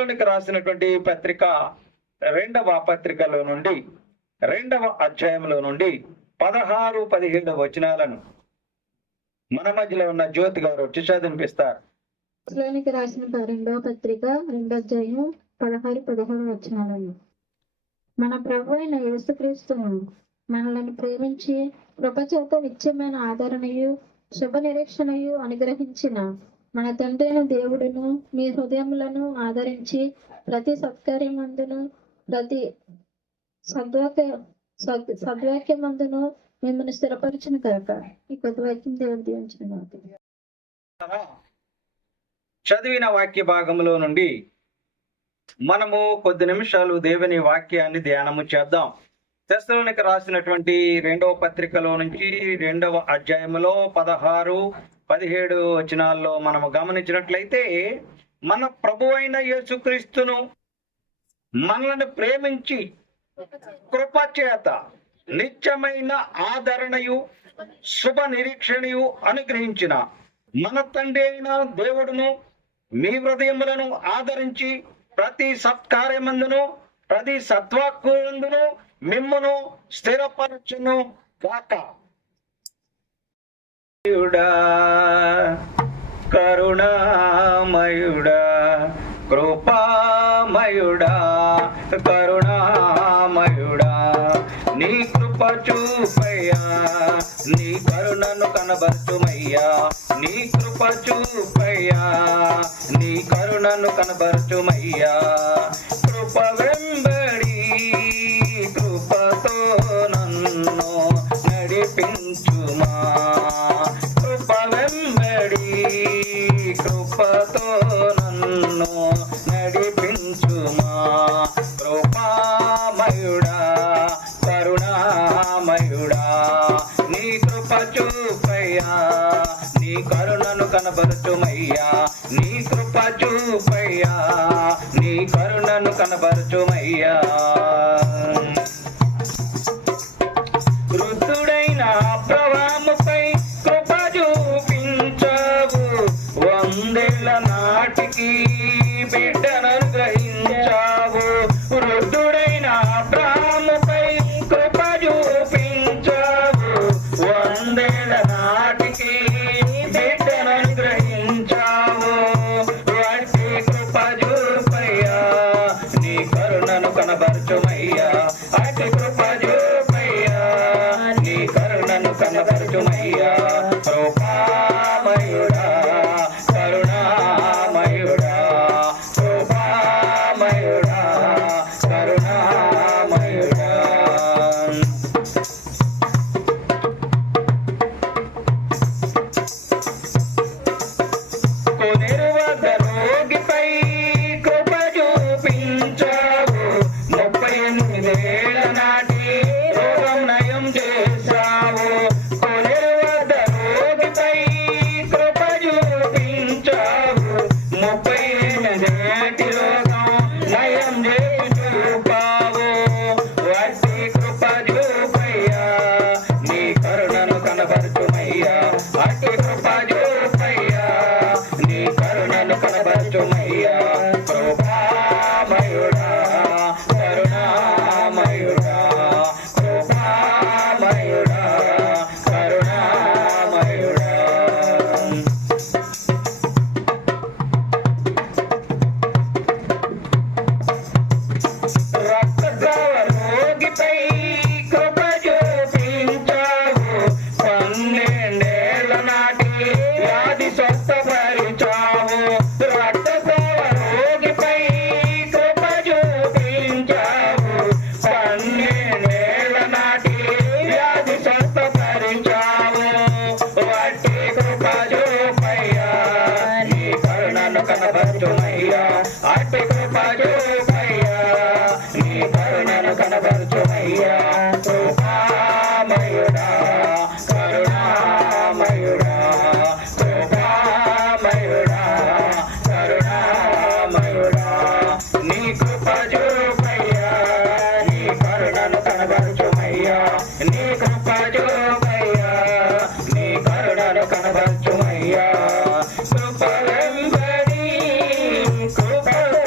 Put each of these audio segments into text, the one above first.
తెస్సలోనికి రాసినటువంటి పత్రిక 2వ పత్రికలో నుండి 2వ అధ్యాయంలో నుండి 16, 17 వచనాలను మన మధ్యలో ఉన్న జ్యోతి గారు వచ్చి చదివిపిస్తారు. తెస్సలోనికి రాసిన 2వ పత్రిక 2వ అధ్యాయం 16, 17 వచనాలను. మన ప్రభు అయిన యేసుక్రీస్తును మనలను ప్రేమించి కృపచేత నిత్యమైన ఆదరణయు శుభ నిరీక్షణయు అనుగ్రహించిన మన తండ్రి అయిన దేవుడును మీ హృదయములను ఆదరించి ప్రతి సత్కార్యమందును ప్రతి సద్వాక్యమందును మిమ్మల్ని స్థిరపరిచిన కనుక ఈ కొద్ది వాక్యం దేవుడు దీవించిన. చదివిన వాక్య భాగంలో నుండి మనము కొద్ది నిమిషాలు దేవుని వాక్యాన్ని ధ్యానము చేద్దాం. తెస్సలోనికి రాసినటువంటి 2వ పత్రికలో నుంచి 2వ అధ్యాయంలో 16, 17 వచనాల్లో మనము గమనించినట్లయితే మన ప్రభు అయిన యేసుక్రీస్తును మనల్ని ప్రేమించి కృపచేత నిత్యమైన ఆదరణయు శుభ నిరీక్షణయు అనుగ్రహించిన మన తండ్రి అయిన దేవుడును మీ హృదయములను ఆదరించి ప్రతి సత్కార్యమందును ప్రతి సత్వాక్కులందును మిమ్మును స్థిరపరచును గాక. కరుణామయుడా కృపామయుడా కరుణామయుడా నీ కృప చూపయ్యా నీ కరుణను కనబరచుమయ్యా నీ కృప చూపయ్యా నీ కరుణను కనబరచుమయ్యా కృప వెంబడి కృపతో నన్ను నడిపించుమా కృప వెంబడి కృపతో నన్ను నడిపించుమా కృపామయుడా కరుణామయుడా నీ కృప చూపయ్యా నీ కరుణను కనబరచుమయ్యా నీ కృప చూపయ్యా నీ కరుణను కనబరచుమయ్యా వృద్ధుడైన ప్రభాముపై కృప చూపించావు 100 ఏళ్ల నాటికి బిడ్డను గ్రహించావు వృద్ధుడైన ప్రభాముపై కృప చూపించావు 100 ఏళ్ల నాటికి బిడ్డను గ్రహించావు వాటి కృప చూపయ్యా నీ కరుణను కనబరచుమయ్యా అతి కృప చూపయ్యా నీ కరుణను కనబరచుమయ్యా కృపామయుడా కరుణామయుడా కృపామయుడా కరుణామయుడా కొనిరువద రోగిపై కృప చూపించావు 38 ఏళ్ల నాటి రోగం నయం చేశావు కొనిరువద రోగిపై కృప చూపించావు 38 ఏటి రోగం నయం చేసి చూపావు వాటి కృప చూపయ్యా నీ కరుణను కనబరచుమయ్యా అతి కృప చూపయ్యా నీ కరుణను కనబరచుమయ్యా కృపామయుడా కరుణామయుడా కృపామయుడా కరుణామయుడా రక్తస్రావ రోగిపై కృప చూపించావు 12 ఏళ్ల నాటి వ్యాధి స్వస్థపరిచావు రక్తస్రావ రోగిపై కృప చూపించావు 12 ఏళ్ల నాటి వ్యాధి స్వస్థపరిచావు వాటి కృప చూపయ్యా నీ కరుణను కనబరచుమయ్యా అతి కృప చూపయ్యా నీ కరుణను కనబరచుమయ్యా కృపామయుడా కరుణామయుడా కృపామయుడా కరుణామయుడా నీ కృప చూపయ్యా నీ కరుణను కనబరచుమయ్యా నీ కృప చూపయ్యా నీ కరుణను కనబరచుమయ్యా కృప వెంబడి కృపతో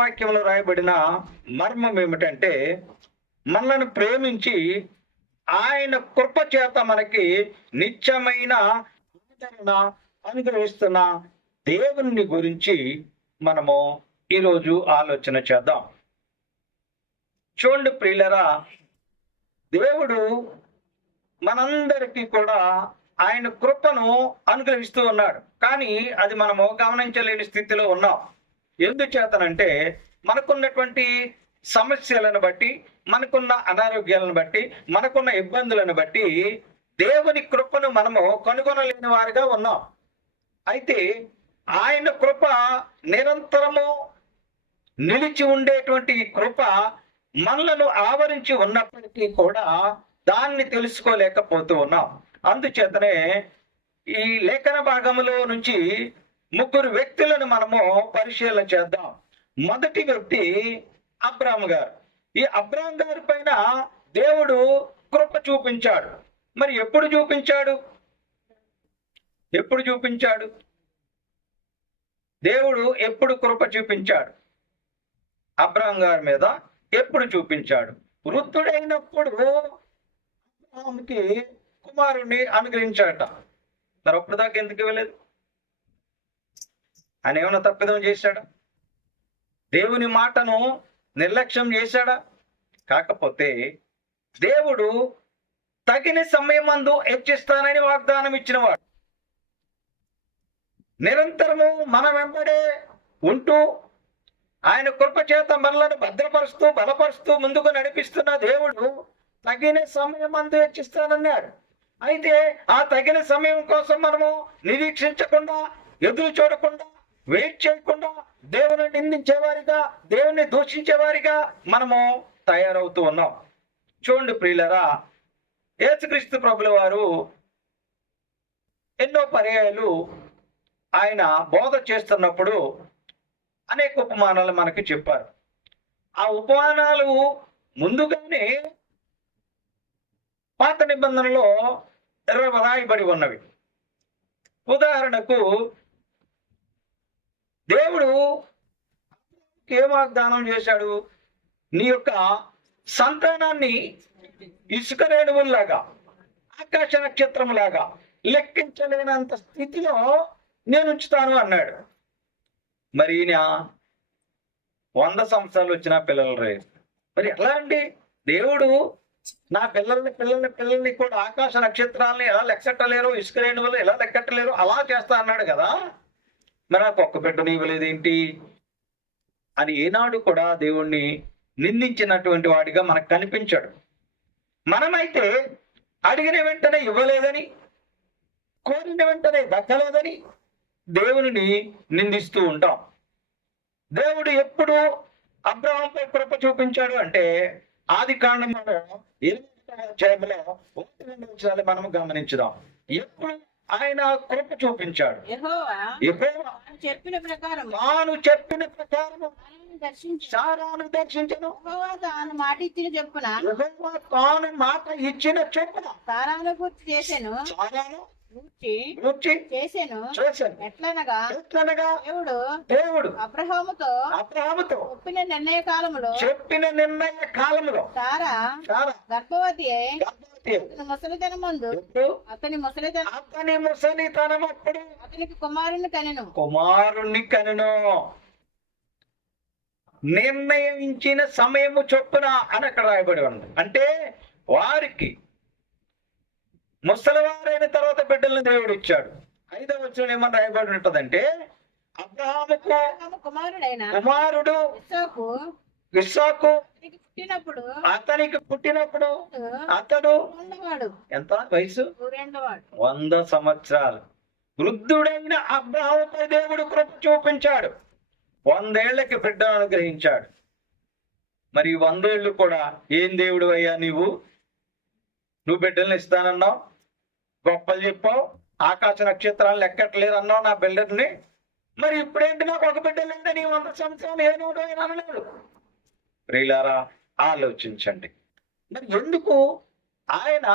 వాక్యంలో రాయబడిన మర్మం ఏమిటంటే, మనలను ప్రేమించి ఆయన కృప చేత మనకి నిత్యమైన ఆదరణ అనుగ్రహిస్తున్న దేవుని గురించి మనము ఈరోజు ఆలోచన చేద్దాం. చూడండి ప్రియులరా, దేవుడు మనందరికీ కూడా ఆయన కృపను అనుగ్రహిస్తూ ఉన్నాడు. కానీ అది మనము గమనించలేని స్థితిలో ఉన్నాం. ఎందుచేతనంటే, మనకున్నటువంటి సమస్యలను బట్టి, మనకున్న అనారోగ్యాలను బట్టి, మనకున్న ఇబ్బందులను బట్టి దేవుని కృపను మనము కనుగొనలేని వారిగా ఉన్నాం. అయితే ఆయన కృప నిరంతరము నిలిచి ఉండేటువంటి కృప మనలను ఆవరించి ఉన్నప్పటికీ కూడా దాన్ని తెలుసుకోలేకపోతూ ఉన్నాం. అందుచేతనే ఈ లేఖన భాగములో నుంచి 3 వ్యక్తులను మనము పరిశీలన చేద్దాం. మొదటి వ్యక్తి అబ్రాము గారు. ఈ అబ్రాము గారి పైన దేవుడు కృప చూపించాడు. మరి ఎప్పుడు చూపించాడు? దేవుడు ఎప్పుడు కృప చూపించాడు అబ్రాము గారి మీద? ఎప్పుడు చూపించాడు? వృద్ధుడైనప్పుడు అబ్రాముకి కుమారుణ్ణి అనుగ్రహించాడట. మరి అప్పుడు దాకా ఎందుకు ఇవ్వలేదు? ఆయన ఏమైనా తప్పిదం చేశాడా? దేవుని మాటను నిర్లక్ష్యం చేశాడా? కాకపోతే దేవుడు తగిన సమయమందు హెచ్చిస్తానని వాగ్దానం ఇచ్చినవాడు. నిరంతరము మన వెంబడే ఉంటూ ఆయన కృప చేత మనలను భద్రపరుస్తూ బలపరుస్తూ ముందుకు నడిపిస్తున్న దేవుడు తగిన సమయమందు హెచ్చిస్తానన్నాడు. అయితే ఆ తగిన సమయం కోసం మనము నిరీక్షించకుండా, ఎదురు చూడకుండా, వెయిట్ చేయకుండా దేవుని నిందించేవారిగా, దేవుని దూషించేవారిగా మనము తయారవుతూ ఉన్నాం. చూడండి ప్రియులరా, యేసుక్రీస్తు ప్రభుల వారు ఎన్నో పర్యాయాలు ఆయన బోధ చేస్తున్నప్పుడు అనేక ఉపమానాలు మనకి చెప్పారు. ఆ ఉపమానాలు ముందుగానే పాత నిబంధనలో రాయబడి ఉన్నవి. ఉదాహరణకు, దేవుడు ఏ వాగ్దానం చేశాడు? నీ యొక్క సంతానాన్ని ఇసుక రేణువుల్లాగా, ఆకాశ నక్షత్రములాగా లెక్కించలేనంత స్థితిలో నేను ఉంచుతాను అన్నాడు. మరి ఈయన 100 సంవత్సరాలు వచ్చిన పిల్లలు రేరు. మరి ఎలా అండి? దేవుడు నా పిల్లల్ని కూడా ఆకాశ నక్షత్రాలని ఎలా లెక్కట్టలేరు, ఇసుక రేణువులు ఎలా లెక్కట్టలేరు, అలా చేస్తా అన్నాడు కదా. మరి నాకు ఒక్క బిడ్డను ఇవ్వలేదేంటి అని ఏనాడు కూడా దేవుణ్ణి నిందించినటువంటి వాడిగా మనకు కనిపించాడు. మనమైతే అడిగిన వెంటనే ఇవ్వలేదని, కోరిన వెంటనే దక్కలేదని దేవుని నిందిస్తూ ఉంటాం. దేవుడు ఎప్పుడు అబ్రాహాంపై కృప చూపించాడు అంటే, ఆదికాండములో 8వ అధ్యాయంలో 1-2 వచనాలు మనం గమనించుదాం. ఎప్పుడు ఆయన కృప చూపించాడు? యెహోవా యెహోవా తాను చెప్పిన ప్రకారం సారాను దర్శించను. యెహోవా తాను మాట ఇచ్చిన చెప్పున యెహోవా తాను మాట ఇచ్చిన చొప్పున సారాను పూర్తి చేసెను. సారాను గూర్చి చేసెను. ఎట్లనగా దేవుడు అబ్రహాముతో చెప్పిన నిర్ణయ కాలములో సారా గర్భవతి అయి ముసలితనమందు అతని ముసలితనమప్పుడు అతనికి కుమారుణ్ణి కనెను. నిర్ణయించిన సమయము చొప్పున అని అక్కడ రాయబడి ఉంది. అంటే వారికి ముసలివారైన తర్వాత బిడ్డలను దేవుడు ఇచ్చాడు. 5వ వచనం ఏమని రాయబడి ఉంటదంటే, అబ్రహాముకు కుమారుడు ఇస్సాకు అతనికి పుట్టినప్పుడు అతడు ఎంత వయసు? 100 సంవత్సరాలు. వృద్ధుడైన అబ్రహాముపై దేవుడు కృప చూపించాడు. 100 ఏళ్లకి బిడ్డను అనుగ్రహించాడు. మరి 100 ఏళ్ళు కూడా ఏం దేవుడు అయ్యా నువ్వు బిడ్డల్ని ఇస్తానన్నావు, గొప్పలు చెప్పావు, ఆకాశ నక్షత్రాలు లెక్కట్లేదు అన్నావు నా బిడ్డని. మరి ఇప్పుడేంటి నాకు ఒక బిడ్డ లేదని 100 సంవత్సరాలు ఏనోడు ఆయన అనలేడు. ప్రియులారా, ఆలోచించండి. మరి ఎందుకు ఆయన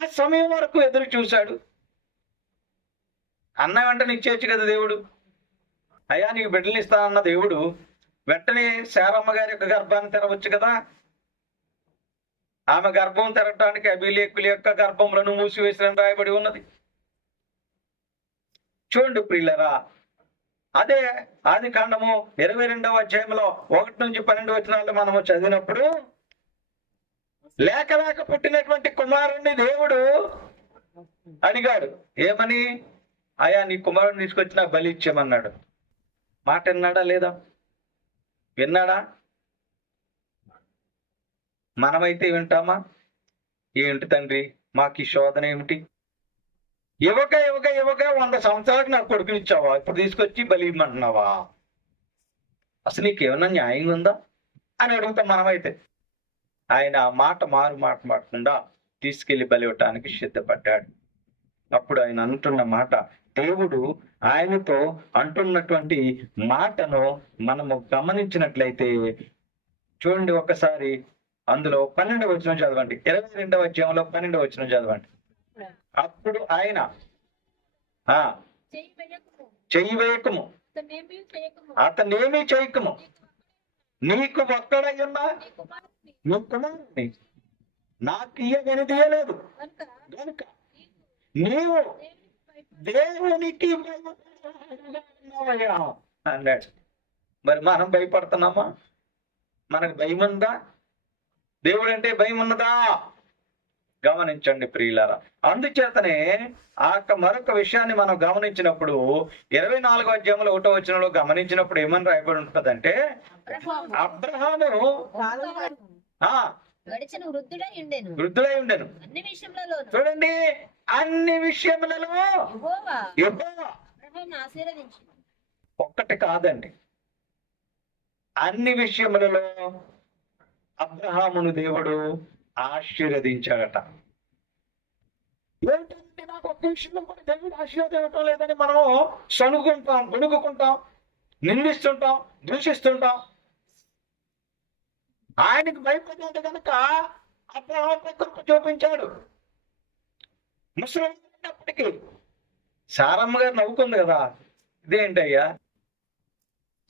ఆ సమయం వరకు ఎదురు చూశాడు? అన్న వెంటనే ఇచ్చేయచ్చు కదా దేవుడు. అయ్యా నీకు బిడ్డలు ఇస్తానన్న దేవుడు వెంటనే శారమ్మ గారి యొక్క గర్భాన్ని తెరవచ్చు కదా. ఆమె గర్భం తెరవటానికి అబీలేకుల యొక్క గర్భములను మూసివేసిన రాయబడి ఉన్నది. చూడండి ప్రియులరా, అదే ఆది కాండము 22వ అధ్యాయంలో 1 నుంచి 12 వచనాలు మనము చదివినప్పుడు లేక పుట్టినటువంటి కుమారుణ్ణి దేవుడు అడిగాడు. ఏమని? అయ్యా నీ కుమారుడిని తీసుకొచ్చి నాకు బలి ఇచ్చేయమన్నాడు. మాట విన్నాడా లేదా? విన్నాడా? మనమైతే వింటామా? ఏంటి తండ్రి మాకు ఈ శోధన ఏమిటి? ఇవ్వక 100 సంవత్సరాలకు నాకు కొడుకునిచ్చావా, ఇప్పుడు తీసుకొచ్చి బలి ఇమ్మంటున్నావా? అసలు నీకేమన్నా న్యాయంగా ఉందా అని అడుగుతాం మనమైతే. ఆయన మాట మారకుండా తీసుకెళ్లి బలి ఇవ్వటానికి సిద్ధపడ్డాడు. అప్పుడు ఆయన అంటున్న మాట, దేవుడు ఆయనతో అంటున్నటువంటి మాటను మనము గమనించినట్లయితే చూడండి ఒకసారి. అందులో 12వ వచనం చదవండి. 22వ అధ్యాయంలో 12వ వచనం చదవండి. అప్పుడు ఆయన చెయ్యి వేయకము, అతనేమీ చేయకము, నీకు ఒక్కడయ్యున్నా నీ కుమారుని నాకు ఇయ్యగని తీయలేదు కనుక నీవు దేవునికి భయపడుతున్నావయ్యా అన్నాడు. మరి మనం భయపడుతున్నామా? మనకు భయం ఉందా? దేవుడు అంటే భయం ఉన్నదా? గమనించండి ప్రియులారా. అందుచేతనే మరొక విషయాన్ని మనం గమనించినప్పుడు 24వ అధ్యాయంలో 1వ వచనంలో గమనించినప్పుడు ఏమని రాయబడి ఉంటుందంటే, అబ్రహాము గడిచిన వృద్ధుడై ఉండెను. చూడండి, అన్ని విషయములలో యెహోవా ఒక్కటి కాదండి, అన్ని విషయములలో అబ్రహామును దేవుడు ఆశీర్వదించాడట. ఏంటంటే నాకు ఒక్క విషయంలో కూడా దేవుడు ఆశీర్వదించడం లేదని మనం సణుగుంటాం, గొణుగుకుంటాం, నిందిస్తుంటాం, దూషిస్తుంటాం. ఆయనకు భయపడ్డాడు కనుక అబ్రహాం కృప చూపించాడు. ముసలిప్పటికీ సారమ్మ గారు నవ్వుకుంది కదా, ఇదేంటయ్యా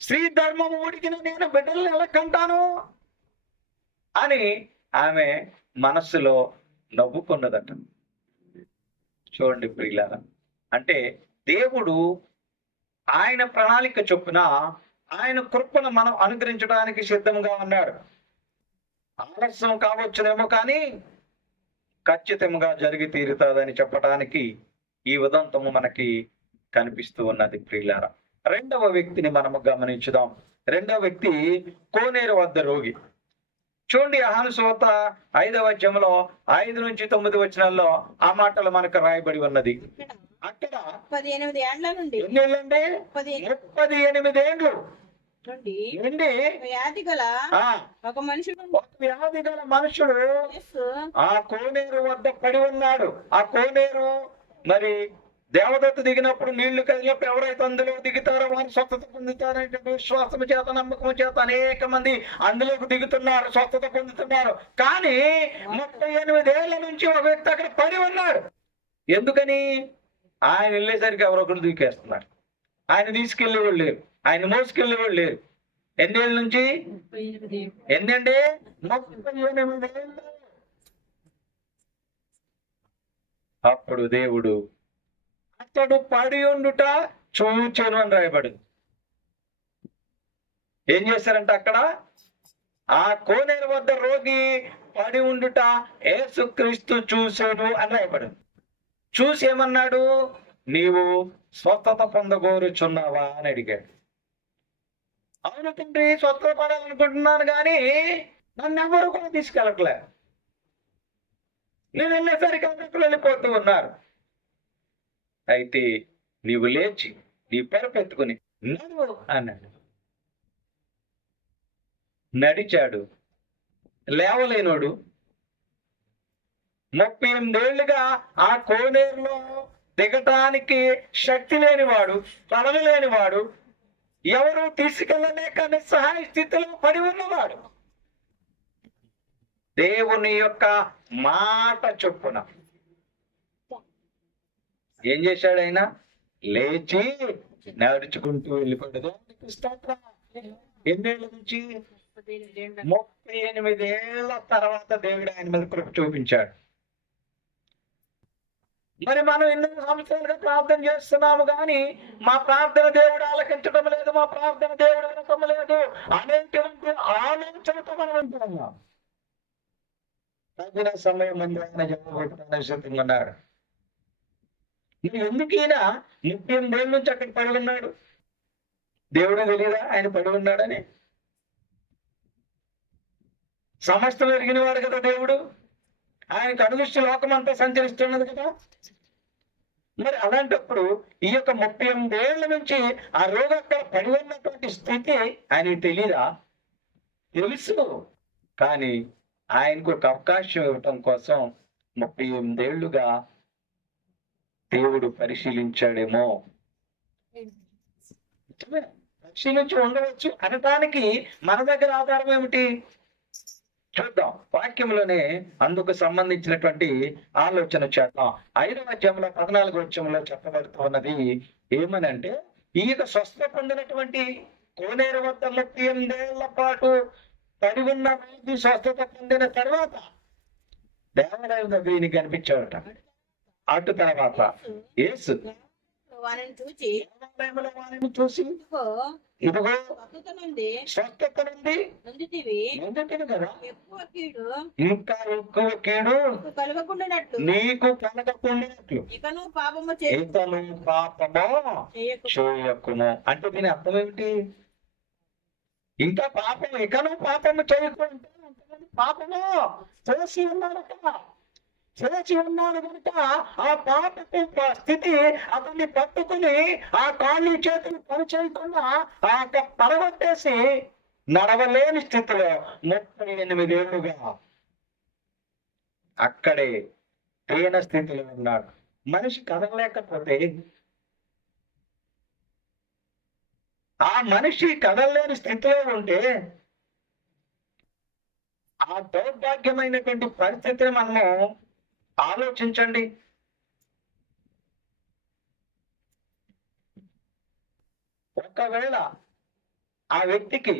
స్త్రీ ధర్మం ఉడికిన నేను బిడ్డలను ఎలా కంటాను అని ఆమె మనస్సులో నవ్వుకున్నదట. చూడండి ప్రియులారా, అంటే దేవుడు ఆయన ప్రణాళిక చొప్పున ఆయన కృపను మనం అనుగ్రహించడానికి సిద్ధంగా ఉన్నాడు. ఆలస్యం కావచ్చునేమో కానీ ఖచ్చితంగా జరిగి తీరుతుందని చెప్పడానికి ఈ ఉదంతము మనకి కనిపిస్తూ ఉన్నది ప్రియులారా. రెండవ వ్యక్తిని మనము గమనించుదాం. రెండవ వ్యక్తి కోనేరు వద్ద రోగి. చూడండి, యోహాను సువార్త 5వ అధ్యాయంలో 5 నుంచి 9 వచనాల్లో ఆ మాటలు మనకు రాయబడి ఉన్నది. అక్కడ 18 ఏండ్ల నుండి ఎన్నేళ్ళండి? 38 ఏండ్లు నుండి వ్యాధి గల ఒక వ్యాధి గల మనుషుడు ఆ కోనేరు వద్ద పడి ఉన్నాడు. ఆ కోనేరు మరి దేవదత్త దిగినప్పుడు నీళ్లు కదిలినప్పుడు ఎవరైతే అందులో దిగుతారో వారు స్వస్థత పొందుతారంటే విశ్వాసము చేత నమ్మకము చేత అనేక మంది అందులోకి దిగుతున్నారు, స్వస్థత పొందుతున్నారు. కానీ 38 ఏళ్ల నుంచి ఒక వ్యక్తి అక్కడ పడి ఉన్నాడు. ఎందుకని? ఆయన వెళ్ళేసరికి ఎవరొకరు దూకేస్తున్నారు. ఆయన తీసుకెళ్ళేవాళ్ళు లేరు, ఆయన మోసుకెళ్ళేవాళ్ళు లేరు. ఎన్నేళ్ళ నుంచి? ఎన్నండి? 38 ఏళ్ళు. అప్పుడు దేవుడు అతడు పడి ఉండుట చూచెను అని రాయబడి. ఏం చేశారంట అక్కడ? ఆ కోనేరు వద్ద రోగి పడి ఉండుట యేసుక్రీస్తు చూశాడు అని రాయబడి. చూసి ఏమన్నాడు? నీవు స్వస్థత పొందగోరుచున్నావా అని అడిగాడు. అవును తండ్రి, స్వస్థత పడాలనుకుంటున్నాను కానీ నన్ను ఎవరు కూడా తీసుకెళ్ళట్లే, నేను వెళ్ళేసరికి అందరూ వెళ్ళిపోతూ ఉన్నారు. అయితే నీవు లేచి నీ పెరపెత్తుకుని నడువు అన్నాడు. నడిచాడు. లేవలేనోడు 38 ఏళ్లుగా ఆ కోనేరులో దిగటానికి శక్తి లేనివాడు, కదలలేనివాడు, ఎవరు తీసుకెళ్ళలేక నిస్సహాయ స్థితిలో పడి ఉన్నవాడు దేవుని యొక్క మాట చొప్పున ఏం చేశాడు? ఆయన లేచి నడుచుకుంటూ వెళ్ళిపోయాడు. దేవునికి స్తోత్రం. ఎన్నేళ్ళ నుంచి? 38 ఏళ్ల తర్వాత దేవుడు ఆయన మీద కృప చూపించాడు. మరి మనం ఎన్నో సంవత్సరాలుగా ప్రార్థన చేస్తున్నాము కానీ మా ప్రార్థన దేవుడు ఆలకించడం లేదు, మా ప్రార్థన దేవుడు వినటం లేదు అనేటువంటి ఆలోచనతో మనం ఉంటున్నాం. తగిన సమయం ముందు ఆయన జవాబు సిద్ధంగా ఉన్నాడు. నువ్వు ఎందుకు ఈయన 38 ఏళ్ళ నుంచి అక్కడ పడి ఉన్నాడు? దేవుడు తెలియదా ఆయన పడి ఉన్నాడని? సమస్తం ఎరిగిన వాడు కదా దేవుడు. ఆయనకు అనుదృష్టి లోకమంతా సంచరిస్తున్నది కదా. మరి అలాంటప్పుడు ఈ యొక్క 38 ఏళ్ల నుంచి ఆ రోగం అక్కడ పడి ఉన్నటువంటి స్థితి ఆయనకు తెలీదా? తెలుసు. కానీ ఆయనకు ఒక అవకాశం ఇవ్వటం కోసం 38 ఏళ్లుగా దేవుడు పరిశీలించాడేమో. పరిశీలించి ఉండవచ్చు అనటానికి మన దగ్గర ఆధారం ఏమిటి చూద్దాం. వాక్యంలోనే అందుకు సంబంధించినటువంటి ఆలోచన చేద్దాం. 5వ అధ్యాయంలో 14వ వచనంలో చెప్పబడుతూ ఉన్నది ఏమనంటే, ఈ యొక్క స్వస్థ పొందినటువంటి కోనేరు వద్ద 38 ఏళ్ల పాటు పడి ఉన్న వ్యక్తి స్వస్థత పొందిన తర్వాత దేవాలయంలో వీనికి కనిపించాడట. అటు తర్వాత యేసు వారిని చూచి దేవాలయంలో వారిని చూసి ఇదిగో స్వస్థత నుండి నొందితివి కదా, ఎక్కువ కీడు ఇంకా ఎక్కువ కీడు కలగకుండానట్లు నీకు కలగకుండానట్లు ఇకను పాపము చేయకుము. అంటే దీని అర్థం ఏమిటి? ఇంకా పాపం ఇకను పాపము చేయకుండా పాపము చేసి ఉన్నాడు కదా. చేసి ఉన్నాడు కనుక ఆ పాపపు స్థితి అతన్ని పట్టుకుని ఆ కాళ్ళు చేతులు పని చేయకుండా ఆ పడగొట్టేసి నడవలేని స్థితిలో 38 ఏళ్లుగా అక్కడే దీన స్థితిలో ఉన్నాడు. మనిషి కదలలేకపోతే, ఆ మనిషి కదలలేని స్థితిలో ఉంటే ఆ దౌర్భాగ్యమైనటువంటి పరిస్థితిని మనము ఆలోచించండి. ఒకవేళ ఆ వ్యక్తికి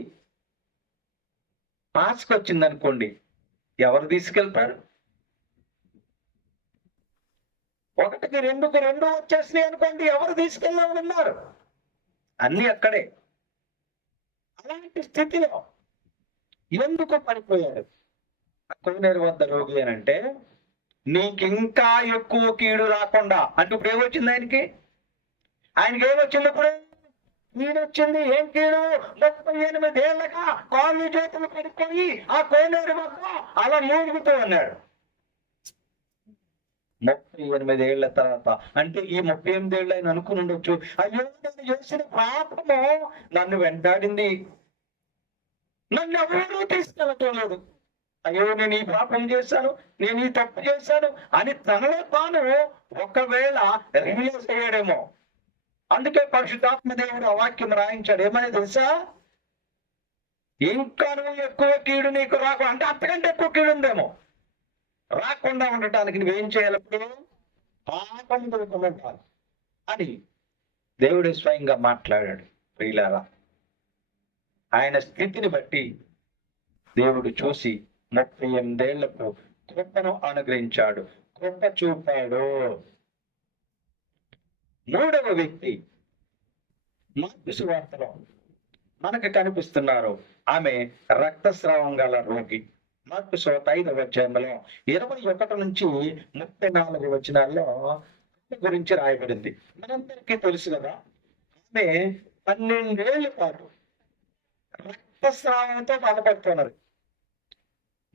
పాస్కి వచ్చిందనుకోండి, ఎవరు తీసుకెళ్తారు? 1కి 2కి 2 వచ్చేసినాయి అనుకోండి, ఎవరు తీసుకెళ్ళాలన్నారు? అన్ని అక్కడే. అలాంటి స్థితిలో ఎందుకు పడిపోయాడు కోనేరు వద్ద రోగి అని అంటే, నీకు ఇంకా ఎక్కువ కీడు రాకుండా. అంటే ఇప్పుడు ఏమొచ్చింది ఆయనకి ఏమొచ్చింది? ఇప్పుడు కీడు వచ్చింది. ఏం కీడు? 38 ఏళ్ళగా కాళ్ళు చేతులు పడిపోయి ఆ కోనేరు వద్ద అలా మూలుగుతూ ఉన్నాడు. 38 ఏళ్ల తర్వాత. అంటే ఈ 38 ఏళ్ళు ఆయన అనుకుని ఉండొచ్చు, అయ్యో నేను చేసిన పాపము నన్ను వెంటాడింది, నన్ను ఎవరూ తీసుకెళ్ళటం లేదు, అయ్యో నేను ఈ పాపం చేశాను, నేను ఈ తప్పు చేశాను అని తనలో తాను ఒకవేళ రియలైజ్ అయ్యాడేమో. అందుకే పరిశుద్ధాత్మ దేవుడు ఆ వాక్యం రాయించాడు. ఏమని తెలుసా? ఇంకా ఎక్కువ కీడు నీకు రాకుండా, అంటే అంతకంటే ఎక్కువ కీడు ఉందేమో. రాకుండా ఉండటానికి నువ్వేం చేయాలి? ఇప్పుడు పాపం ఉండాలి అని దేవుడు స్వయంగా మాట్లాడాడు. ప్రియులారా, ఆయన స్థితిని బట్టి దేవుడు చూసి 38 ఏళ్లకు కృపను అనుగ్రహించాడు, కృప చూపాడు. 3వ వ్యక్తి మార్కు సువార్తలో మనకు కనిపిస్తున్నారు. ఆమె రక్తస్రావం గల రోగి. మార్కు సువార్త 5వ అధ్యాయంలో 21 నుంచి 34 వచనాల్లో గురించి రాయబడింది. మనందరికీ తెలుసు కదా, ఆమె 12 ఏళ్ల పాటు రక్తస్రావంతో బాధపడుతున్నది.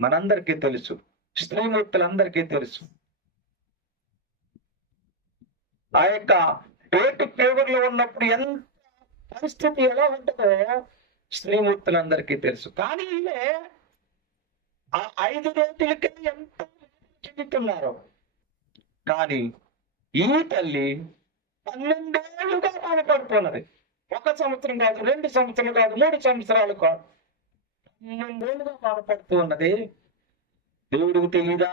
మనందరికీ తెలుసు, స్త్రీమూర్తులందరికీ తెలుసు. ఆ యొక్క పేటు పేగుల్లో ఉన్నప్పుడు ఎంత పరిస్థితి ఎలా ఉంటుందో స్త్రీమూర్తులందరికీ తెలుసు. కానీ ఆ 5 రోజులకే ఎంత చెందుతున్నారు. కానీ ఈ తల్లి 12 ఏళ్ళుగా బాధపడుతున్నది. 1 సంవత్సరం కాదు, 2 సంవత్సరాలు కాదు, 3 సంవత్సరాలు కాదు, 12 ఏళ్ళుగా బాధపడుతూ ఉన్నది. దేవుడికి తెలియదా?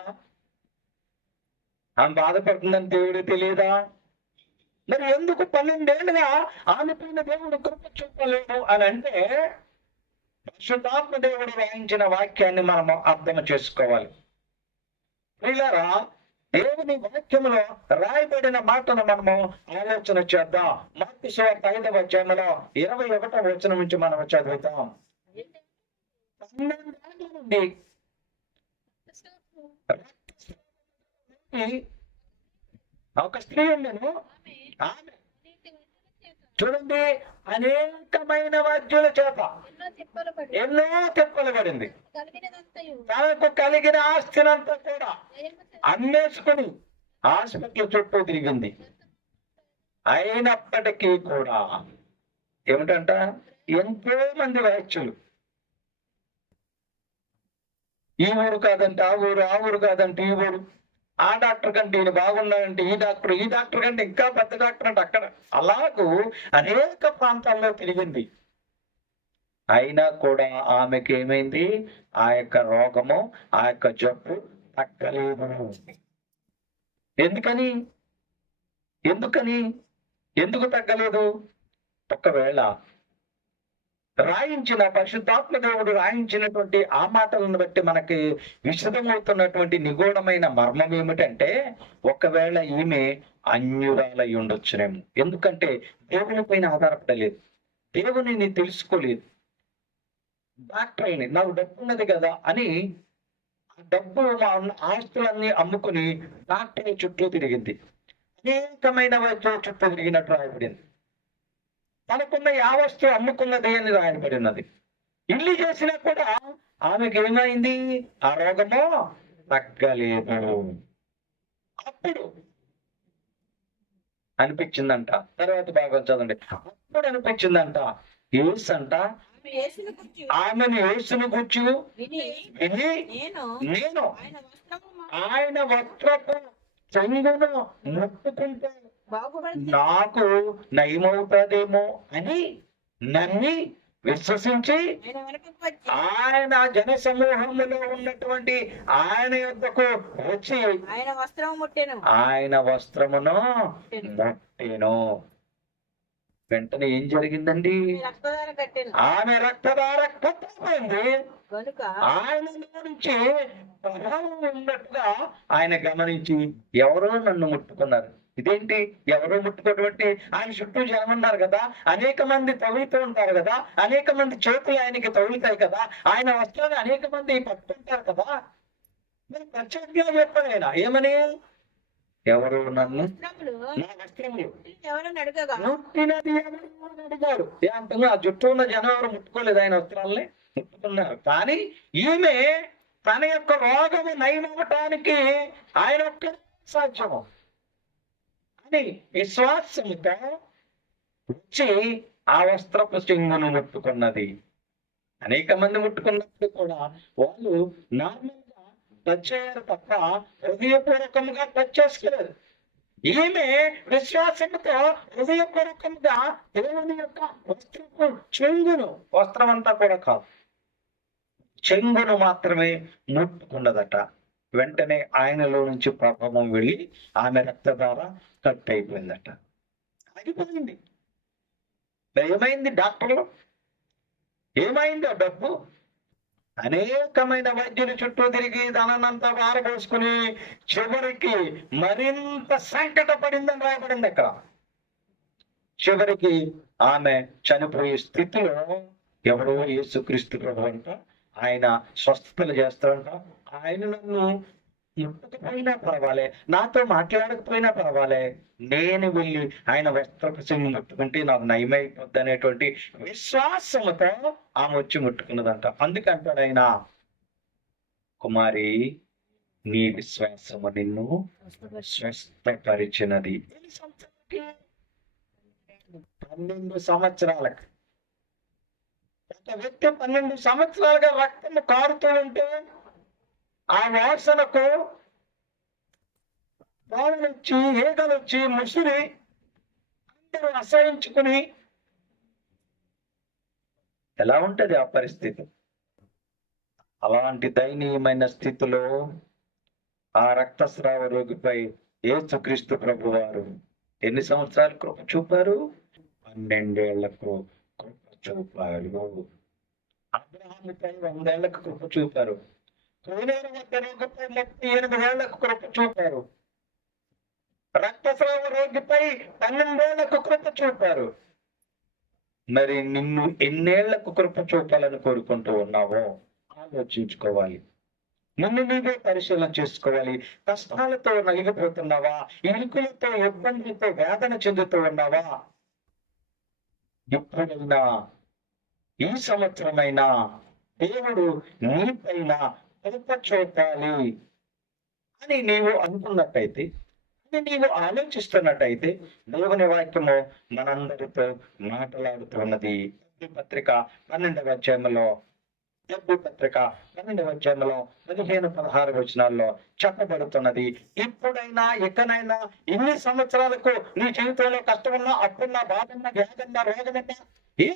ఆమె బాధపడుతుందని దేవుడికి తెలియదా? మరి ఎందుకు 12 ఏళ్ళుగా ఆమె పైన దేవుడు కృప చూపలేదు అని అంటే, పరిశుద్ధాత్మ దేవుడు రాయించిన వాక్యాన్ని మనము అర్థం చేసుకోవాలి. ప్రియులారా, దేవుని వాక్యములో రాయబడిన మాటను మనము ఆలోచన చేద్దాం. మార్కు సువార్త 5వ అధ్యాయంలో 21వ వచనం నుంచి మనం చదువుతాం. 12 ఏళ్ల నుండి ఒక స్త్రీ ఉండను. ఆమె చూడండి, అనేకమైన వైద్యుల చేత ఎన్నో తిప్పలు పడింది. తనకు కలిగిన ఆస్తినంతా కూడా అమ్మేసుకుని హాస్పిటల్ చుట్టూ తిరిగింది. అయినప్పటికీ కూడా ఏమిటంట, ఎంతో మంది వైద్యులు, ఈ ఊరు కాదంటే ఆ ఊరు, ఆ ఊరు కాదంటే ఈ ఊరు, ఆ డాక్టర్ కంటే ఈయన బాగున్నాడంటే ఈ డాక్టర్ కంటే ఇంకా పెద్ద డాక్టర్ అంటే అక్కడ, అలాగూ అనేక ప్రాంతాల్లో తిరిగింది. అయినా కూడా ఆమెకి ఏమైంది, ఆ యొక్క రోగము, ఆ యొక్క జబ్బు తగ్గలేదు. ఎందుకు తగ్గలేదు? ఒకవేళ రాయించిన పరిశుద్ధాత్మ దేవుడు రాయించినటువంటి ఆ మాటలను బట్టి మనకి విశదమవుతున్నటువంటి నిగూఢమైన మర్మం ఏమిటంటే, ఒకవేళ ఈమె అన్యురాలై ఉండొచ్చునేమో. ఎందుకంటే దేవుని పైన ఆధారపడలేదు, దేవుని తెలుసుకోలేదు. డాక్టర్ అయిన నాకు డబ్బు ఉన్నది కదా అని డబ్బు ఆస్తులన్నీ అమ్ముకుని డాక్టర్ చుట్టూ తిరిగింది. అనేకమైన వైద్యుల చుట్టూ తిరిగినట్టు రాయబడింది. తనకున్న యావస్తు అమ్ముకున్నది అని రాయబడినది. ఇల్లు చేసినా కూడా ఆమెకి ఏమైంది, ఆ రోగము తగ్గలేదు. అప్పుడు అనిపించిందంట, తర్వాత బాగా చదవండి, అప్పుడు అనిపించిందంట, యేసు అంట ఆమెను యేసును గుర్చి విని నేను ఆయన వస్త్రపు చెంగును ముట్టుకుంటే నాకు నయమవుతాదేమో అని నమ్మి విశ్వసించి ఆయన జన సమూహంలో ఉన్నటువంటి ఆయన యొద్దకు వచ్చి ఆయన వస్త్రమును ముట్టెను. వెంటనే ఏం జరిగిందండి, ఆమె రక్తధార కట్టమైంది. ఆయన నుంచి ప్రభావం ఉన్నట్టుగా ఆయన గమనించి, ఎవరో నన్ను ముట్టుకున్నారు. ఇదేంటి, ఎవరో ముట్టుకోటువంటి, ఆయన చుట్టూ జనం ఉన్నారు కదా, అనేక మంది తగులుతూ ఉంటారు కదా, అనేక మంది చేతులు ఆయనకి తగులుతాయి కదా, ఆయన వస్త్రాన్ని అనేక మంది పట్టుకుంటారు కదా. మరి ప్రత్యేకంగా చెప్పారు ఆయన ఏమని, ఎవరు నన్ను నా వస్త్రములు ముట్టినది ఎవరు అడిగారు. ఏమంటున్నా, ఆ చుట్టూ ఉన్న జనం ఎవరు ముట్టుకోలేదు, ఆయన వస్త్రాలని ముట్టుకున్నారు. కానీ ఈమె తన యొక్క రోగము నయమవటానికి ఆయన ఒక్క సాధ్యము అని విశ్వాసముతో వచ్చి ఆ వస్త్రపు చెంగును ముట్టుకున్నది. అనేక మంది ముట్టుకున్నప్పుడు కూడా వాళ్ళు నార్మల్ గా టచ్ అయ్యారు తప్ప హృదయపూర్వకంగా టచ్ చేసుకోలేదు. ఈమె విశ్వాసంతో హృదయపూర్వకంగా దేవుని యొక్క వస్త్రపు చెంగును, వస్త్రం అంతా కూడా కాదు, చెంగును మాత్రమే ముట్టుకున్నదట. వెంటనే ఆయనలో నుంచి ప్రభావం వెళ్ళి ఆమె రక్తధార కట్ అయిపోయిందట, ఆగిపోయింది. ఏమైంది, డాక్టర్లు ఏమైంది, ఆ డబ్బు అనేకమైన వైద్యుల చుట్టూ తిరిగి దానంతా వారబోసుకుని చివరికి మరింత సంకట పడిందని రాయబడింది అక్కడ. చివరికి ఆమె చనిపోయే స్థితిలో ఎవరో యేసుక్రీస్తు ప్రభు అంట, ఆయన స్వస్థతలు చేస్తాడంట. ఆయన నన్ను ముట్టకపోయినా పర్వాలే, నాతో మాట్లాడకపోయినా పర్వాలే, నేను వెళ్ళి ఆయన వస్త్రపు ముట్టుకుంటే నాకు నయమైపోద్ది అనేటువంటి విశ్వాసముతో ఆమె వచ్చి ముట్టుకున్నదంట. అందుకంటాడు ఆయన, కుమారి నీ విశ్వాసము నిన్ను స్వస్థపరిచినది. 12 సంవత్సరాలకు ఒక వ్యక్తి 12 సంవత్సరాలుగా రక్తము కారుతూ ఉంటే ఆ వాసనకు పావులొచ్చి ఈగలొచ్చి ముసిరి అందరూ అసహించుకుని ఎలా ఉంటది ఆ పరిస్థితి? అలాంటి దయనీయమైన స్థితిలో ఆ రక్తస్రావ రోగిపై యేసుక్రీస్తు ప్రభు వారు ఎన్ని సంవత్సరాలు కృప చూపారు? 12 ఏళ్లకు కృప చూపారు. అబ్రహాముపై 100 ఏళ్లకు కృప చూపారు. కోనేరు వద్ద రోగిపై 38 ఏళ్లకు కృప చూపారు. రక్తస్రావ రోగిపై 12 ఏళ్లకు కృప చూపారు. మరి నిన్ను ఎన్నేళ్లకు కృప చూపాలని కోరుకుంటూ ఉన్నావో ఆలోచించుకోవాలి. నిన్ను నీవే పరిశీలన చేసుకోవాలి. కష్టాలతో నలిగిపోతున్నావా? ఇరుకులతో, ఇబ్బందులతో వేదన చెందుతూ ఉన్నావా? ఎప్పుడైనా ఈ సంవత్సరమైనా దేవుడు నీపైన కృప చూపాలి అని నీవు అనుకున్నట్టయితే, నీవు ఆలోచిస్తున్నట్టయితే, దేవుని వాక్యము మనందరితో మాట్లాడుతున్నది. పత్రిక 12వ అధ్యాయంలో 15-16 వచనాల్లో చెప్పబడుతున్నది. ఇప్పుడైనా ఎక్కడైనా ఇన్ని సంవత్సరాలకు నీ జీవితంలో కష్టమున్నా, అప్పున్నా, బాధన్నా, వ్యాధన్నా, రోగమన్నా ఏ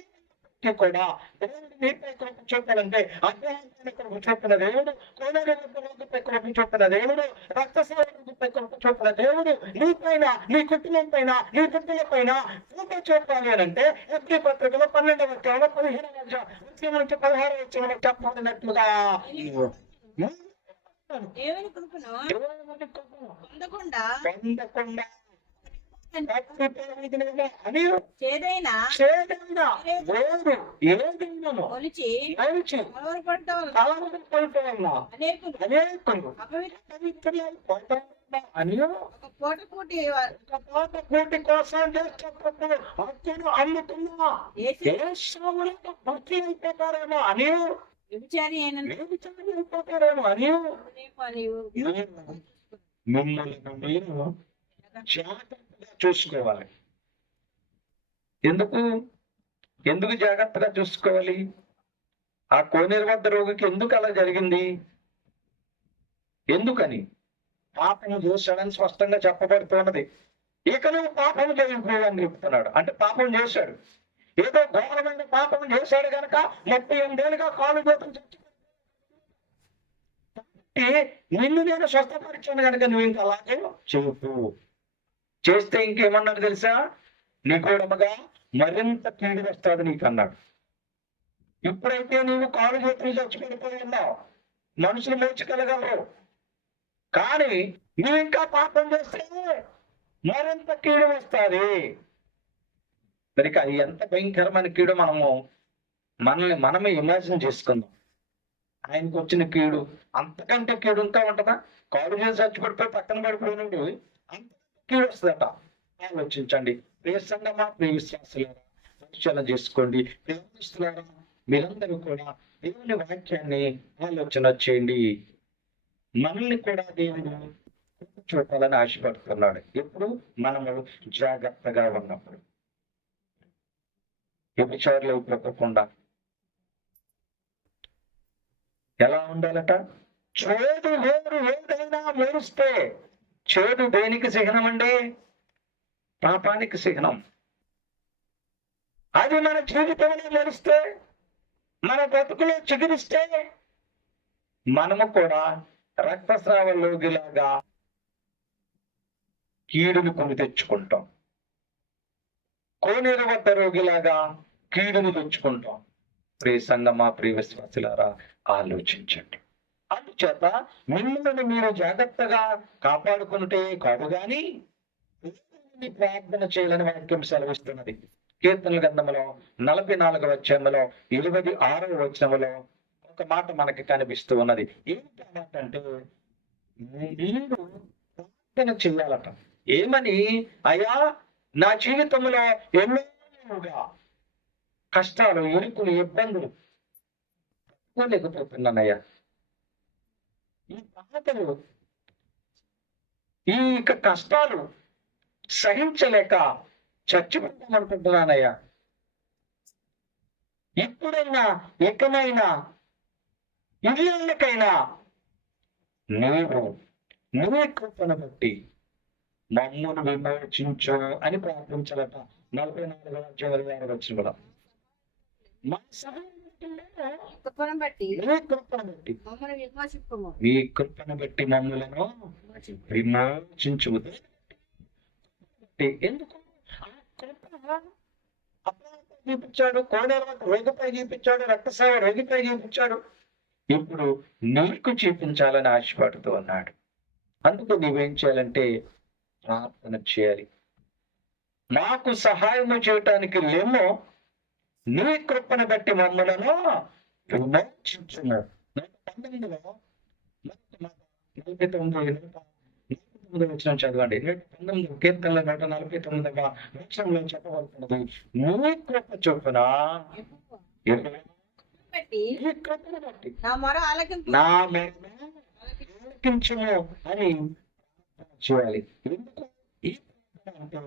కూడా దేవుడు నీపై కృప చూపాలంటే, అబ్రహాముపై కృప చూపిన దేవుడు, కోనేరు రోగిపై కృప చూపిన దేవుడు, రక్తస్రావ రోగిపై కృప చూపిన దేవుడు నీపైన, నీ కుటుంబం పైన, నీ బిడ్డల పైన కృప చూపాలి అని అంటే హెబ్రీ పత్రికలో 12వ అధ్యాయంలో 15వ నుంచి 16వ వచనంలో చెప్పబడినట్లుగా దేవుని కృపను పొందకుండా చేదైనా కొలిచి అనేకులు పోటీ కోసం అమ్ముతున్నా భక్తి అయిపోతారేమో అని అయిపోతారేమో అని మిమ్మల్ని మీరు జాగ్రత్తగా చూసుకోవాలి. ఎందుకు జాగ్రత్తగా చూసుకోవాలి? ఆ కోనేరు వద్ద రోగికి ఎందుకు అలా జరిగింది? ఎందుకని? పాపము చేశాడని స్పష్టంగా చెప్పబడుతున్నది. ఇక నువ్వు పాపము చేయకు అని చెప్తున్నాడు. అంటే పాపం చేశాడు, ఏదో ఘోరమైన పాపం చేశాడు కనుక 38 ఏళ్ళుగా కాలు చేతులు నిన్ను నేను స్వస్థపరిచాను కనుక నువ్వు ఇంకా అలాగే చెప్పు. చేస్తే ఇంకేమన్నాడు తెలుసా? నిగూఢముగా మరింత కీడు వస్తుంది నీకు అన్నాడు. ఇప్పుడైతే నువ్వు కాలు చేతులు చచ్చిపోయిపోయి ఉన్నావు, మనుషులు మోచుకెళ్ళగలరు. కానీ నువ్వు ఇంకా పాపం చేస్తే మరింత కీడు వస్తుంది. మరి అది ఎంత భయంకరమైన కీడు మనమే ఇమాజిన్ చేసుకుందాం. ఆయనకు వచ్చిన కీడు అంతకంటే కీడు ఇంకా ఉంటుందా? కాలు చేసి చచ్చిపడిపోయి పక్కన పడిపోయినప్పుడు అంత కీడు వస్తుందట. ఆలోచించండి. ప్రియ సంగమా, ప్రియ విశ్వాసులారా, పరిశీలన చేసుకోండి. ప్రేమిస్తున్నారా, మీరందరూ కూడా దేవుని వాక్యాన్ని ఆలోచన చేయండి. మనల్ని కూడా దేవుడు చూపాలని ఆశపడుతున్నాడు. ఎప్పుడు మనము జాగ్రత్తగా ఉన్నప్పుడు. వ్యభిచారులు అయిపోకుండా ఎలా ఉండాలట? చేదు వేరు ఏదైనా మెరుస్తే, చేదు దేనికి చిహ్నం అండి? పాపానికి చిహ్నం. అది మన జీవితంలో మెరిస్తే, మన బ్రతుకులో చిగురిస్తే, మనము కూడా రక్తస్రావ రోగిలాగా కీడును కొని తెచ్చుకుంటాం. కోనేరు వద్ద రోగిలాగా కీడును తెచ్చుకుంటాం. ప్రియ సంగమా, ప్రియ విశ్వాసులారా, ఆలోచించండి. అందుచేత మిమ్మల్ని మీరు జాగ్రత్తగా కాపాడుకుంటే కాదు గాని ప్రార్థన చేయాలని వాక్యం సెలవిస్తున్నది. కీర్తనల గ్రంథంలో 44వ అధ్యాయంలో 26వ వచనంలో ఒక మాట మనకి కనిపిస్తూ ఉన్నది. ఏంటి మాట అంటే, మీరు ప్రార్థన చేయాలట. ఏమని? అయ్యా, నా జీవితంలో ఎన్నోగా కష్టాలు, ఇరుకులు, ఇబ్బందులు లేకపోతున్నానయ్యా. ఈ బాధలు, ఈ కష్టాలు సహించలేక చచ్చిపోతామనుకుంటున్నానయ్యా. ఎప్పుడైనా, ఎక్కడైనా, ఇళ్ళకైనా నీవు నీ కృపను బట్టి మమ్మను విమోచించు అని ప్రార్థించాలట. 44వ అధ్యాయం 6వ వచనంలో మా సహాయం కృపను బట్టి నీ కృపను బట్టి నీ కృపను బట్టి మమ్మలను విమోచించు. బట్టి. ఎందుకు? ఆ కృప అబ్రహాముపై చూపించాడు, కోనేరు రోగిపై చూపించాడు, రక్తస్రావ రోగిపై చూపించాడు. ఇప్పుడు నీకు చూపించాలని ఆశపడుతూ ఉన్నాడు. అందుకు నువ్వేం చేయాలంటే ప్రార్థన చేయాలి. నాకు సహాయము చేయటానికి లేమో, నీ కృపను బట్టి మమ్మలను విమోచించుము. 19లో 149 వచనం చదవండి. 19 కీర్తనల 149వ వచనంలో చెప్పబడుతున్నది, నీ కృప చొప్పున బట్టి ఈ కృపను బట్టి నా మొర ఆలకింపు. నా మీద ఆలకించుము అని చేయాలి. ఎందుకు ఈ ప్రార్థన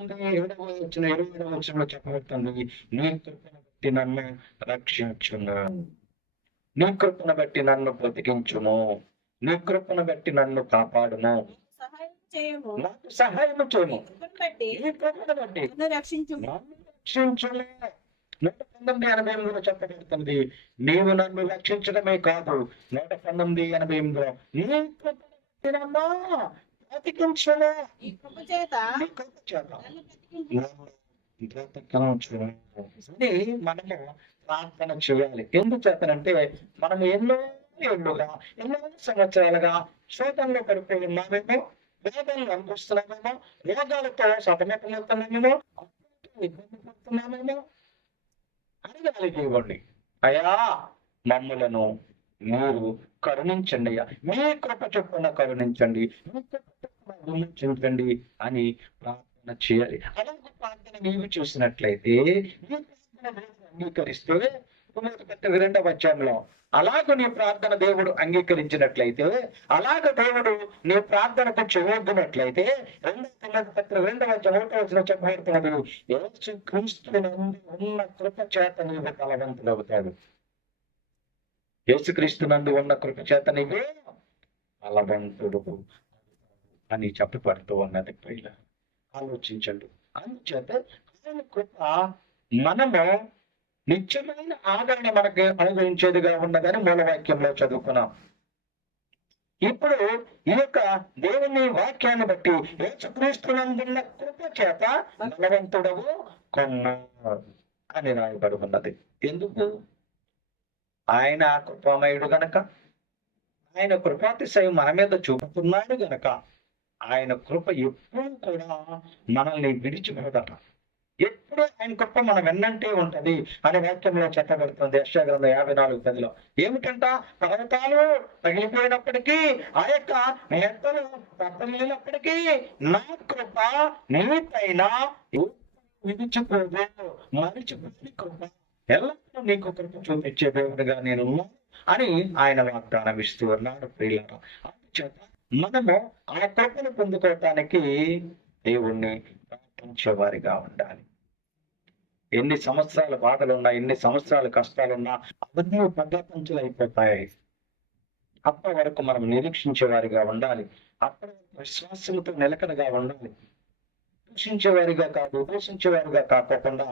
అంటే 27వ వచనంలో చెప్పబడుతుంది, నీ కృపను బట్టి నన్ను రక్షించుము, నీ కృపను బట్టి నన్ను బ్రతికించుము, నీ కృపను బట్టి నన్ను కాపాడుము, సహాయం చేయము. నాకు సహాయం చేయము, కృపను బట్టి నీ కృపను బట్టి నన్ను రక్షించుము. నన్ను రక్షించుము. 119:88 చెప్పబడుతుంది, నీవు నన్ను రక్షించడమే కాదు, 119:88 నీ కృపను బట్టి నన్ను బ్రతికించుము, ఈ కృప చేత నీ కృప చేత నన్ను బ్రతికించు. అని మనము ప్రార్థన చేయాలి. ఎందుకు చేతనంటే మనం ఎన్నో సంవత్సరాలుగా శోధనలో పడిపోయి ఉన్నామేమో, వేదనలు అనుభవిస్తున్నామేమో, రోగాలతో సతమతమవుతున్నామేమో, ఇబ్బంది పడుతున్నామేమో. అడగాలి దేవుణ్ణి, అయ్యా మమ్మలను మీరు కరుణించండి, అయ్యా మీ కృప చొప్పున కరుణించండి, మీ కృప చొప్పున విమోచించండి అని ప్రార్థన చేయాలి. అలాగే ప్రార్థన నీవు చూసినట్లయితే నీ ప్రార్థన దేవుడు అంగీకరిస్తే 2వ అధ్యాయంలో అలాగ నీ ప్రార్థన దేవుడు అంగీకరించినట్లయితే, అలాగ దేవుడు నీ ప్రార్థనకు చెవొగ్గినట్లయితే 2వ అధ్యాయం చెప్పబడుతున్నది, యేసు క్రీస్తునందు ఉన్న కృప చేత నీవు బలవంతుడవుతాడు. యేసుక్రీస్తునందు ఉన్న కృప చేత నీవు బలవంతుడు అని చెప్పబడుతూ ఉన్నది. ప్రియుల ఆలోచించండి. అందుచేత ఆయన కృప మనము నిత్యమైన ఆదరణ మనకు అనుభవించేదిగా ఉన్నదని మూలవాక్యంలో చదువుకున్నాం. ఇప్పుడు ఈ యొక్క దేవుని వాక్యాన్ని బట్టి యేసుక్రీస్తునందున్న కృప చేత బలవంతుడవు కొన్నా అని రాయబడి ఉన్నది. ఎందుకు? ఆయన కృపామయుడు గనక, ఆయన కృపాతిశయం మన మీద చూపుతున్నాడు గనక, ఆయన కృప ఎప్పుడు కూడా మనల్ని విడిచిపోదట. ఎప్పుడు ఆయన కృప మన వెన్నంటే ఉంటది అనే వాక్యంలో చెప్పబడుతుంది. యెషయా గ్రంథం 54:10 ఏమిటంట? పర్వతాలు పగిలిపోయినప్పటికీ, ఆ యొక్క మెత్తలు పట్టలినప్పటికీ నా కృప నీ పైన విడిచిపోదు, మరిచిపోయి కృప ఎల్లప్పుడూ నీకు కృప చూపించే దేవుడిగా నేను అని ఆయన వాగ్దానం ఇస్తూ ఉన్నాడు. ప్రియులారా, అందుచేత మనము ఆ కృపను పొందుకోవటానికి దేవుణ్ణి ప్రార్థించేవారిగా ఉండాలి. ఎన్ని సంవత్సరాల బాధలున్నా, ఎన్ని సంవత్సరాల కష్టాలున్నా అవన్నీ పడ్డపంచులు అయిపోతాయి. అప్పటి వరకు మనం నిరీక్షించేవారిగా ఉండాలి. అప్పటి వరకు విశ్వాసంతో నిలకడగా ఉండాలి. దూషించేవారిగా కాదు, దూషించేవారిగా కాకుండా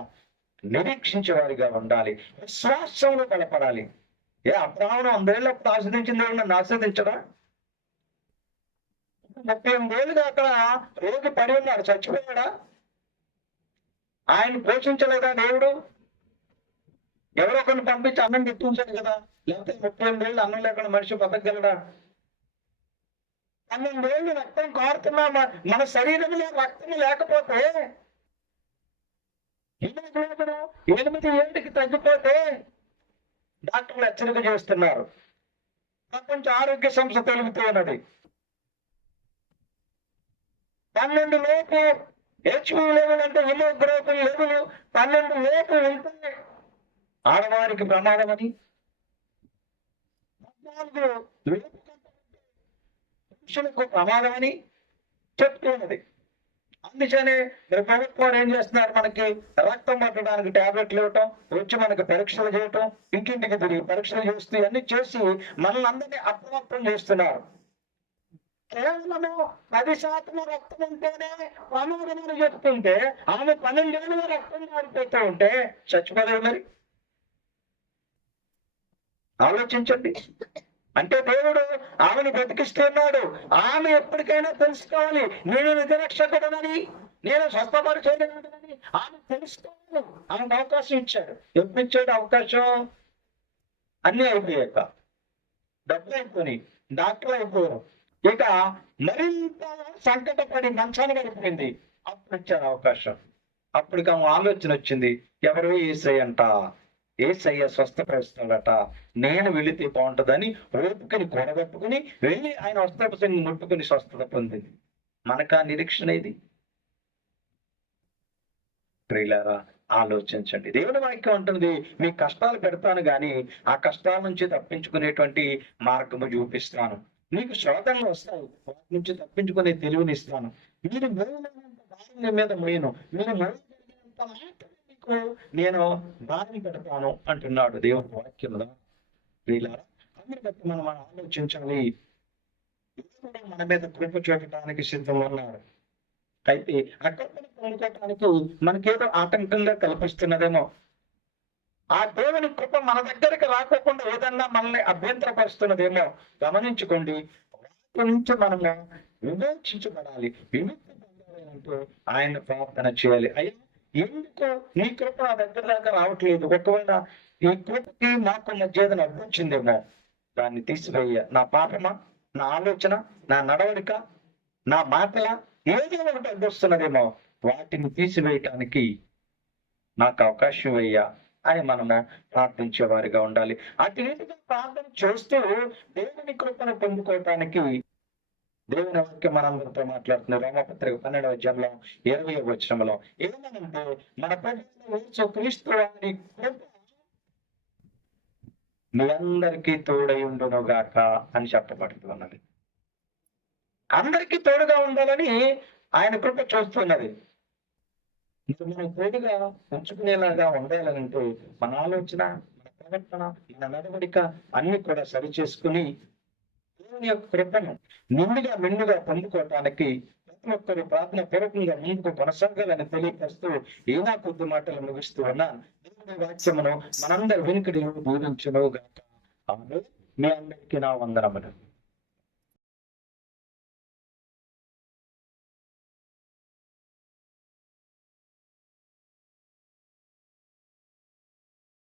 నిరీక్షించేవారిగా ఉండాలి. విశ్వాసంలో బలపడాలి. అబ్రహామును 100 ఏళ్ళప్పుడు ఆస్వాదించిన దేవుడిని ఆస్వాదించడా? 38 ఏళ్ళుగా అక్కడ రోగి పడి ఉన్నాడు, చచ్చిపోయాడా? ఆయన పోషించలేదా దేవుడు? ఎవరో కొన్ని పంపించి అన్నం తెప్పించాడు కదా. లేకపోతే 38 ఏళ్ళు అన్నం లేకుండా మనిషి బతకగలడా? 12 ఏళ్ళు రక్తం కారుతున్నా మన శరీరంలో రక్తం లేకపోతే, 8 ఏళ్ళకి తగ్గిపోతే డాక్టర్లు హెచ్చరిక చేస్తున్నారు. ప్రపంచ ఆరోగ్య సంస్థ తెలుగుతూ ఉన్నది 12 లోపు హెచ్పి లెవెల్ అంటే హిమోగ్లోబిన్ లెవెల్ 12 లోపు ఉంటే ఆడవారికి ప్రమాదం అని, 14 లోపు పురుషులకు ప్రమాదం అని చెప్తున్నది. అందుకనే ప్రభుత్వాలు ఏం చేస్తున్నారు? మనకి రక్తం పట్టడానికి టాబ్లెట్లు ఇవ్వటం, వచ్చి మనకి పరీక్షలు చేయటం, ఇంటింటికి తిరిగి పరీక్షలు చేస్తూ అన్ని చేసి మనల్ని అందరినీ అప్రమత్తం చేస్తున్నారు. కేవలము 10% రక్తం ఉంటేనే ప్రమాదమని చెప్తుంటే, ఆమె 12 ఏళ్ళుగా రక్తం మారిపోతూ ఉంటే చచ్చిపోలేదు. మరి ఆలోచించండి. అంటే దేవుడు ఆమెను బ్రతికిస్తున్నాడు. ఆమె ఎప్పటికైనా తెలుసుకోవాలి, నేను నిజరక్షకుడనని, నేను స్వస్థపరిచేయలేదు అని ఆమె తెలుసుకోవాలి. ఆమెకు అవకాశం ఇచ్చాడు. ఎప్పుడు ఇచ్చాడు అవకాశం? అన్నీ అయిపోయాక, డబ్బులు అయిపోయి, డాక్టర్లు అయిపోయారు, ఇక మరింత సంకటపడి మంచాన్ని గడిపోయింది. అప్పుడు ఇచ్చాడు అవకాశం. అప్పటికి ఆమె ఆలోచన వచ్చింది, ఎవరు? యేసయ్య అంట. యేసయ్య స్వస్థపరుస్తాడట, నేను వెళితే బాగుంటుందని ఓపుకొని కొనగట్టుకుని వెళ్ళి ఆయన వస్త్రపు ముట్టుకుని స్వస్థత పొందింది. మనకా నిరీక్షణ ఇది? ప్రియులారా, ఆలోచించండి. దేవుని వాక్యం అంటుంది, మీ కష్టాలు పెడతాను గాని ఆ కష్టాల నుంచి తప్పించుకునేటువంటి మార్గము చూపిస్తాను. మీకు శోధనలు వస్తాయి, వాటి నుంచి తప్పించుకునే తెలివినిస్తాను. మీరు మోయలేనంత భారం మీ మీద మోయను, మీరు మోయగలిగినంత మాత్రమే మీకు నేను భారం పెడతాను అంటున్నాడు దేవుని వాక్యంలో. ప్రియులారా, అందుని బట్టి మనం ఆలోచించాలి. దేవుడు మన మీద కృప చూపటానికి సిద్ధంగా ఉన్నారు. అయితే అక్కడ పొందుకోవటానికి మనకేదో ఆటంకంగా కల్పిస్తున్నదేమో. ఆ దేవుని కృప మన దగ్గరికి రాకోకుండా ఏదన్నా మనల్ని అభ్యంతరపరుస్తున్నదేమో గమనించుకోండి. వాటి నుంచి మనము విమోచించబడాలి, విముక్తి పొందాలి అంటే ఆయన ప్రార్థన చేయాలి. అయ్యా, ఎందుకు నీ కృప నా దగ్గర దాకా రావట్లేదు? ఒకవేళ ఈ కృపకి మాకు మధ్య ఏదైనా అడ్డొచ్చిందేమో, దాన్ని తీసివేయ. నా పాపమా, నా ఆలోచన, నా నడవడిక, నా మాటల ఏదో ఒకటి అడ్డొస్తున్నదేమో, వాటిని తీసివేయటానికి నాకు అవకాశం అయ్యా అని మనము ప్రార్థించే వారిగా ఉండాలి. అటు రీతిగా ప్రార్థన చేస్తూ దేవుని కృపను పొందుకోవటానికి దేవుని వాక్యం మనందరితో మాట్లాడుతున్న రోమపత్రిక 12వ అధ్యాయంలో 20వ వచనంలో ఏమనంటే, మన ప్రభువైన యేసు క్రీస్తు వారి కృప మీ అందరికీ తోడై ఉండును గాక అని చెప్పబడుతున్నది. అందరికీ తోడుగా ఉండాలని ఆయన కృప చూస్తున్నది. ఇప్పుడు మనం తోడుగా ఉంచుకునేలాగా ఉండాలంటే మన ఆలోచన, మన ప్రవర్తన, మన నడవడిక అన్ని కూడా సరి చేసుకుని దేవుని యొక్క కృపను మెండుగా పొందుకోవటానికి ప్రతి ఒక్కరు ప్రార్థన పూర్వకంగా ముందుకు కొనసాగాలని తెలియపరుస్తూ ఏనా కొద్ది మాటలు ముగిస్తూ ఉన్నా దేవుని వాక్యమును మనందరి వెనుకడి దీవించును గాక. ఆమేన్. మీ అందరికీ నా వందనములు.